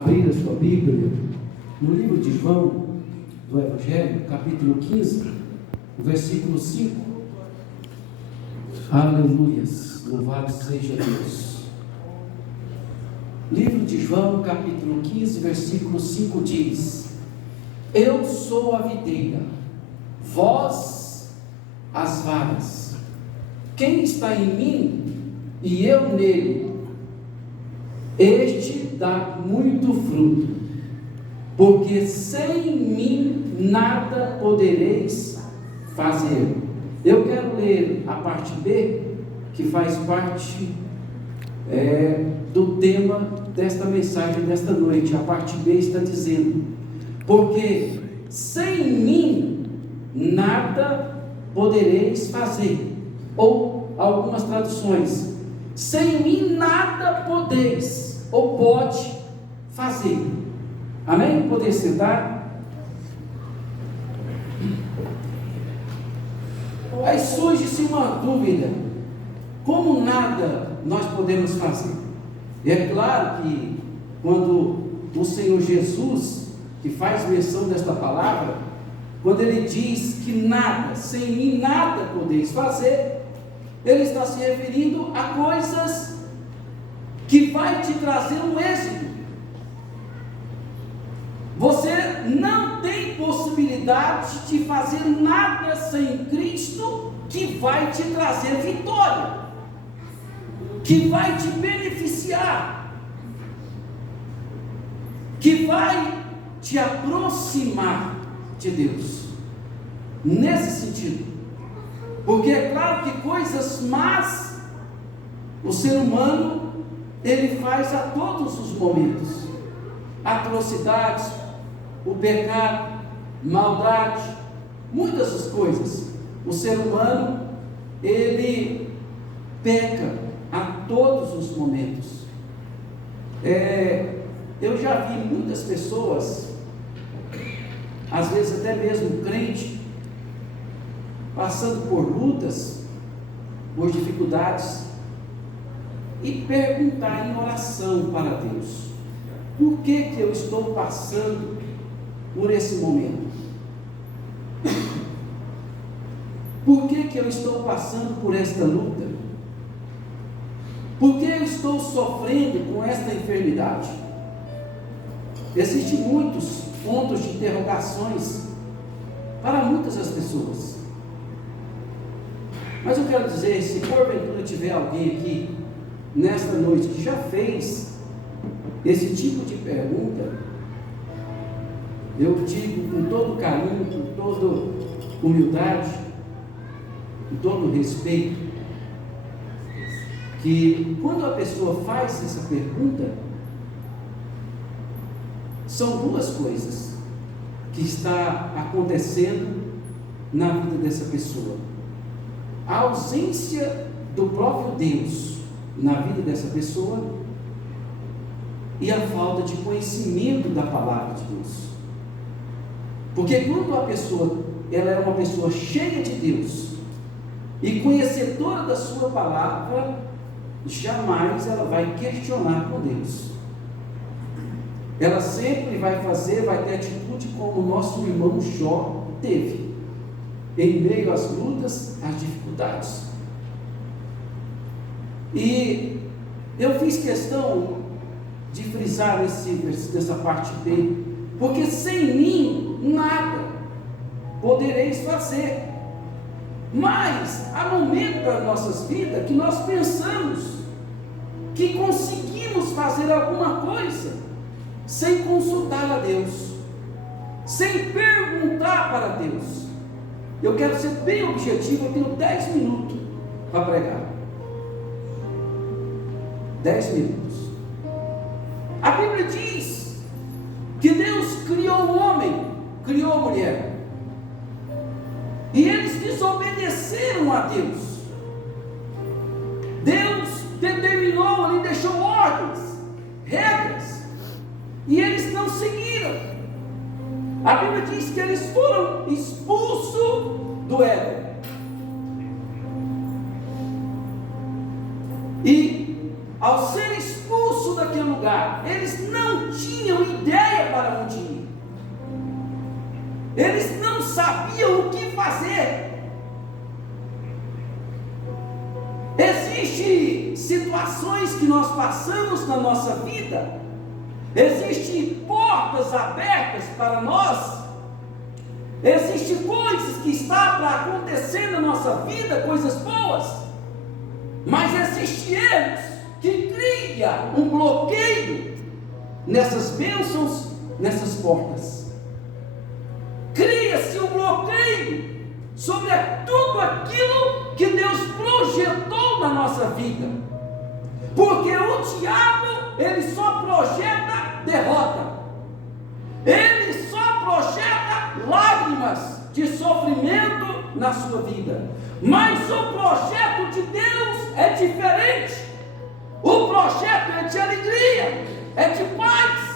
Abrir a sua Bíblia no livro de João, do Evangelho, capítulo 15, versículo 5. Aleluias, louvado seja Deus. Livro de João, capítulo 15, versículo 5 diz: Eu sou a videira, vós as varas. Quem está em mim e eu nele, este dá muito fruto, porque sem mim nada podereis fazer. Eu quero ler a parte B, que faz parte do tema desta mensagem desta noite. A parte B está dizendo: porque sem mim nada podereis fazer. Ou algumas traduções: sem mim nada podeis ou pode fazer. Amém? Poder sentar? Aí surge-se uma dúvida: como nada nós podemos fazer? E é claro que quando o Senhor Jesus, que faz menção desta palavra, quando ele diz que nada, sem mim nada podeis fazer, ele está se referindo a coisas que vai te trazer um êxito. Você não tem possibilidade de fazer nada sem Cristo que vai te trazer vitória, que vai te beneficiar, que vai te aproximar de Deus. Nesse sentido, porque é claro que coisas más o ser humano ele faz a todos os momentos: atrocidades, o pecado, maldade, muitas das coisas. O ser humano ele peca a todos os momentos. Eu já vi muitas pessoas, às vezes até mesmo crente, passando por lutas, por dificuldades, e perguntar em oração para Deus: por que eu estou passando por esse momento? Por que eu estou passando por esta luta? Por que eu estou sofrendo com esta enfermidade? Existem muitos pontos de interrogações para muitas das pessoas. Mas eu quero dizer, se porventura tiver alguém aqui nesta noite que já fez esse tipo de pergunta, eu digo com todo carinho, com toda humildade, com todo respeito, que quando a pessoa faz essa pergunta, são duas coisas que está acontecendo na vida dessa pessoa: a ausência do próprio Deus na vida dessa pessoa e a falta de conhecimento da palavra de Deus. Porque quando a pessoa ela é uma pessoa cheia de Deus e conhecedora da sua palavra, jamais ela vai questionar com Deus. Ela sempre vai ter atitude como o nosso irmão Jó teve, em meio às lutas, às dificuldades. E eu fiz questão de frisar nessa parte B, porque sem mim nada podereis fazer. Mas há momentos das nossas vidas que nós pensamos que conseguimos fazer alguma coisa sem consultar a Deus, sem perguntar para Deus. Eu quero ser bem objetivo, eu tenho 10 minutos para pregar. 10 minutos. A Bíblia diz que Deus criou o homem, criou a mulher, e eles desobedeceram a Deus. Deus determinou ali, deixou ordens, regras, e eles não seguiram. A Bíblia diz que eles foram expulsos do Éden. E ao ser expulso daquele lugar, eles não tinham eles não sabiam o que fazer. Existem situações que nós passamos na nossa vida, existem portas abertas para nós, existem coisas que estão para acontecer na nossa vida, coisas boas, mas existem erros que criam um bloqueio nessas bênçãos, nessas portas. Cria-se um bloqueio sobre tudo aquilo que Deus projetou na nossa vida, porque o diabo, ele só projeta derrota, ele só projeta lágrimas de sofrimento na sua vida, mas o projeto de Deus é diferente. O projeto é de alegria, é de paz.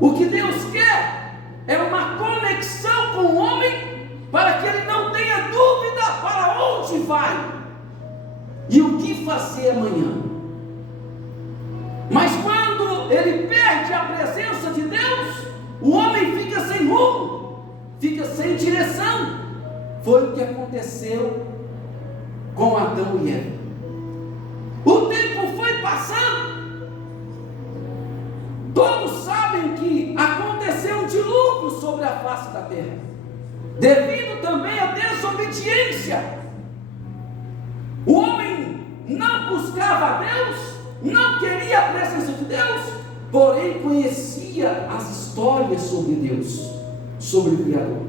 O que Deus quer é uma conexão com o homem, para que ele não tenha dúvida para onde vai e o que fazer amanhã. Mas quando ele perde a presença de Deus, o homem fica sem rumo, fica sem direção. Foi o que aconteceu com Adão e Eva. O tempo foi passando. Todos sabem que aconteceu um dilúvio sobre a face da terra, devido também à desobediência. O homem não buscava a Deus, não queria a presença de Deus, porém conhecia as histórias sobre Deus, sobre o Criador,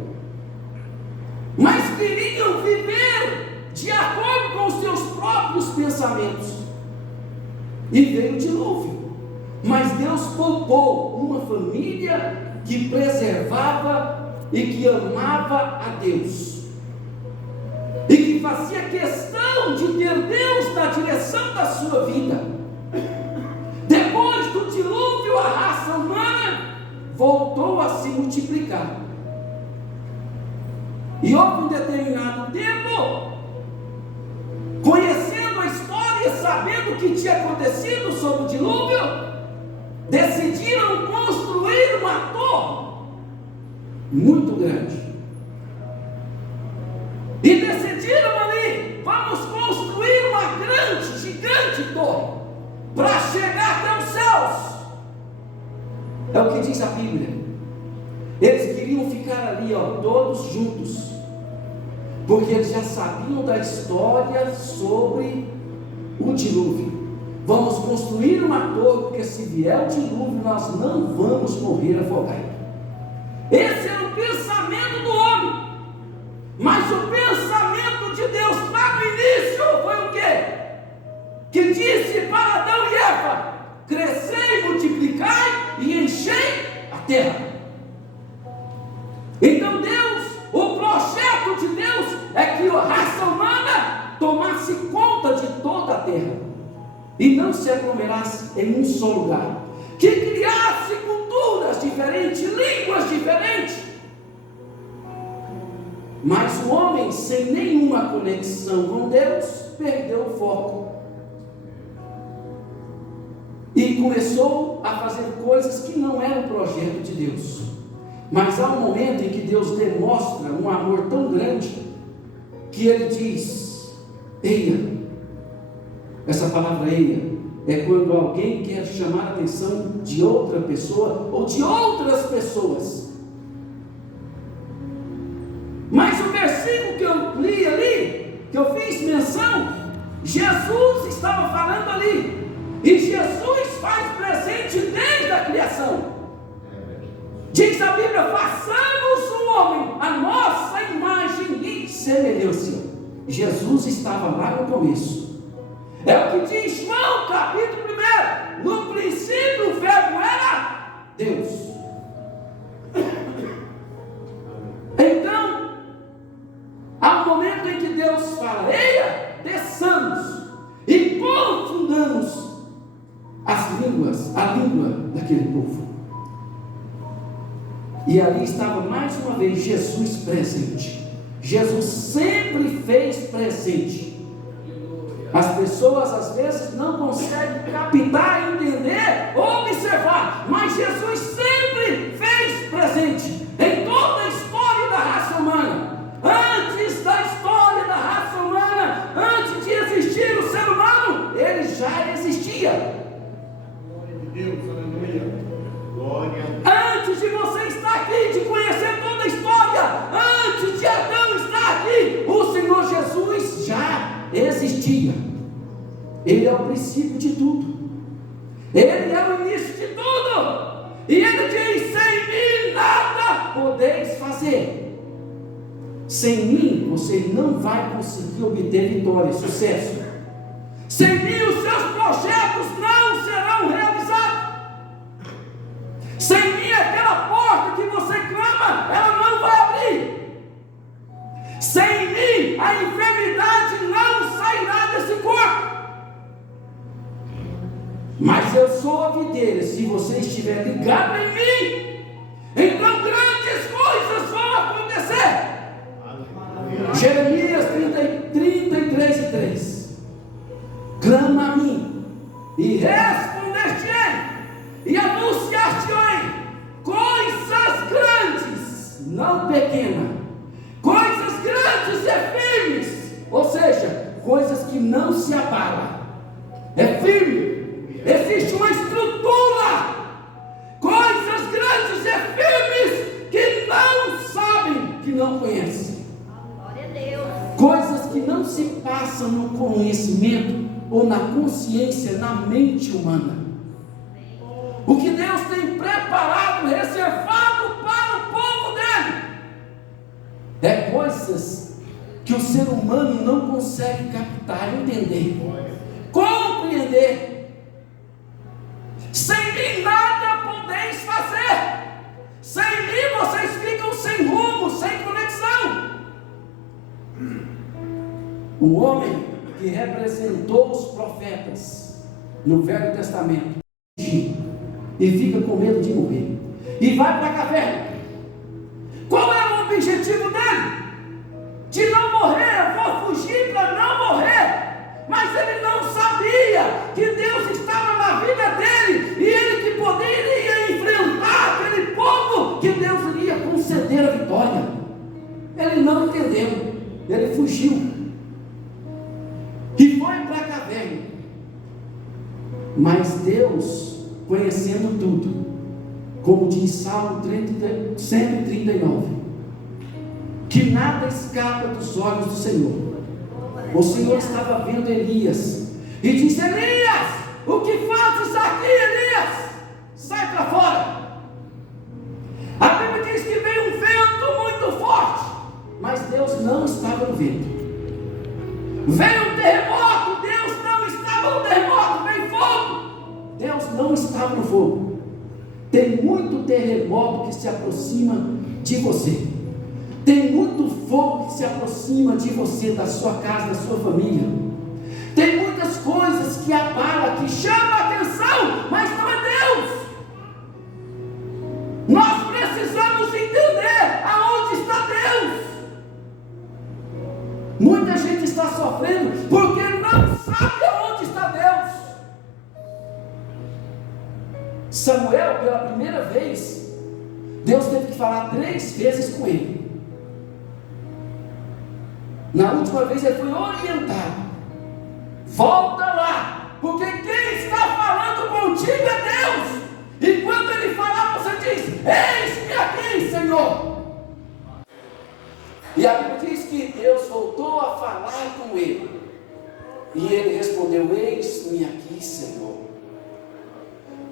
mas queriam viver de acordo com os seus próprios pensamentos, e veio o dilúvio. Mas Deus poupou uma família que preservava e que amava a Deus, e que fazia questão de ter Deus na direção da sua vida. Depois do dilúvio, a raça humana voltou a se multiplicar, e houve um determinado tempo, conhecendo a história, sabendo o que tinha acontecido sobre o dilúvio, decidiram construir uma torre muito grande, e decidiram ali: vamos construir uma grande, gigante torre, para chegar até os céus. É o que diz a Bíblia. Eles queriam ficar ali, todos juntos, porque eles já sabiam da história sobre o dilúvio. Vamos construir uma torre, porque se vier o dilúvio, nós não vamos morrer afogados. Esse era o pensamento do homem. Mas o pensamento de Deus lá no início foi o quê? Que disse para Adão e Eva: crescei, multiplicai e enchei a terra. Então Deus, o projeto de Deus é que a raça humana tomasse conta de toda a terra, e não se aglomerasse em um só lugar, que criasse culturas diferentes, línguas diferentes. Mas o homem, sem nenhuma conexão com Deus, perdeu o foco e começou a fazer coisas que não eram o projeto de Deus. Mas há um momento em que Deus demonstra um amor tão grande, que Ele diz: eia. Essa palavra eia é quando alguém quer chamar a atenção de outra pessoa ou de outras pessoas. Mas o versículo que eu li ali, que eu fiz menção, Jesus estava falando ali, e Jesus faz presente desde a criação. Diz a Bíblia: façamos o homem a nossa imagem e semelhança. Jesus estava lá no começo. É o que diz João capítulo 1: no princípio o verbo era Deus. Então, há um momento em que Deus fala: eia, desçamos e confundamos a língua daquele povo. E ali estava mais uma vez Jesus presente. Jesus sempre fez presente. As pessoas às vezes não conseguem captar, entender ou observar, mas Jesus sempre fez presente. Ele é o princípio de tudo. Ele é o início de tudo. E Ele diz: sem mim nada podeis fazer. Sem mim você não vai conseguir obter vitória, sucesso. Sem mim os seus projetos não serão realizados. Sem mim aquela porta que você clama, ela não vai abrir. Sem mim a enfermidade não sairá desse corpo. Mas eu sou a videira. Se você estiver ligado em mim, então grandes coisas vão acontecer. Jeremias 33:3. Clama a mim e responder-te-ei, e anunciar-te-ei coisas grandes, não pequenas, coisas grandes e firmes, ou seja, coisas que não se abalam, é firme, existe uma estrutura, coisas grandes e firmes que não sabem, que não conhecem, coisas que não se passam no conhecimento ou na consciência, na mente humana. O que Deus tem preparado, reservado para o povo dele, é coisas que o ser humano não consegue captar, entender, compreender. Sem mim nada podeis fazer. Sem mim vocês ficam sem rumo, sem conexão. O homem que representou os profetas no Velho Testamento e fica com medo de morrer e vai para a caverna. Qual era o objetivo dele? De não morrer. Eu vou fugir para não morrer. Mas ele não sabia que Deus estava na vida dele e ele que poderia enfrentar aquele povo, que Deus iria conceder a vitória. Ele não entendeu, ele fugiu e foi para a caverna. Mas Deus, conhecendo tudo, como diz Salmo 139, que nada escapa dos olhos do Senhor. O Senhor estava vendo Elias e disse: Elias, o que fazes aqui, Elias? Sai para fora. A Bíblia diz que veio um vento muito forte, mas Deus não estava no vento. Veio um terremoto, Deus não estava no terremoto. Veio fogo, Deus não estava no fogo. Tem muito terremoto que se aproxima de você. Tem muito fogo que se aproxima de você, da sua casa, da sua família. Tem muitas coisas que abalam, que chamam a atenção, mas não é Deus. Nós precisamos entender aonde está Deus. Muita gente está sofrendo porque não sabe aonde está Deus. Samuel, pela primeira vez, Deus teve que falar 3 vezes com ele. Na última vez ele foi orientado: volta lá, porque quem está falando contigo é Deus. E quando ele falar, você diz: eis-me aqui, Senhor. E a Bíblia diz que Deus voltou a falar com ele, e ele respondeu: eis-me aqui, Senhor.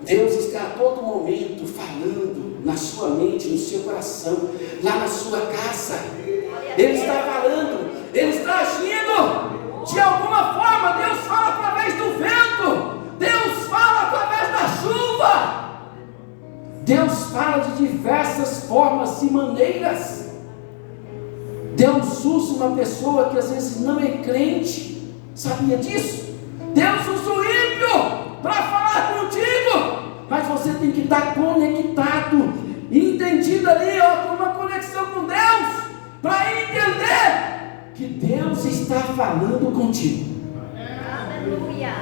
Deus está a todo momento falando na sua mente, no seu coração, lá na sua casa. Ele está falando, Ele está agindo. De alguma forma, Deus fala através do vento, Deus fala através da chuva, Deus fala de diversas formas e maneiras. Deus usa uma pessoa que às vezes não é crente, sabia disso? Deus usa o ímpio para falar contigo, mas você tem que estar conectado, entendido ali, com uma conexão com Deus, para entender que Deus está falando contigo. Aleluia.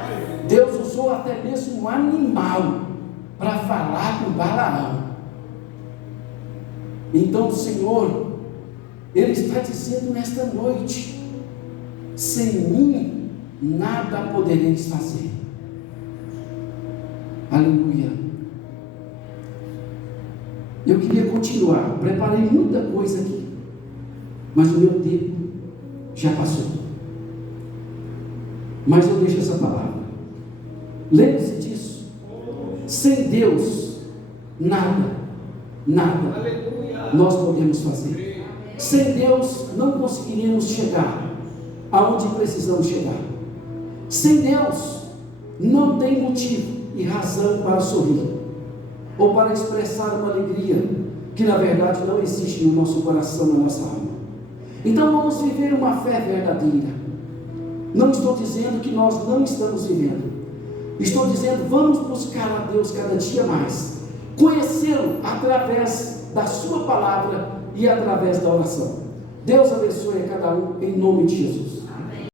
Deus usou até mesmo um animal para falar com Balaão. Então o Senhor, Ele está dizendo nesta noite: sem mim nada podereis fazer. Aleluia. Eu queria continuar, preparei muita coisa aqui, mas o meu tempo já passou. Mas eu deixo essa palavra. Lembre-se disso. Sem Deus, nada nós podemos fazer. Sem Deus, não conseguiremos chegar aonde precisamos chegar. Sem Deus, não tem motivo e razão para sorrir, ou para expressar uma alegria que na verdade não existe no nosso coração, na nossa alma. Então vamos viver uma fé verdadeira. Não estou dizendo que nós não estamos vivendo, estou dizendo, vamos buscar a Deus cada dia mais, conhecê-lo através da sua palavra e através da oração. Deus abençoe a cada um, em nome de Jesus.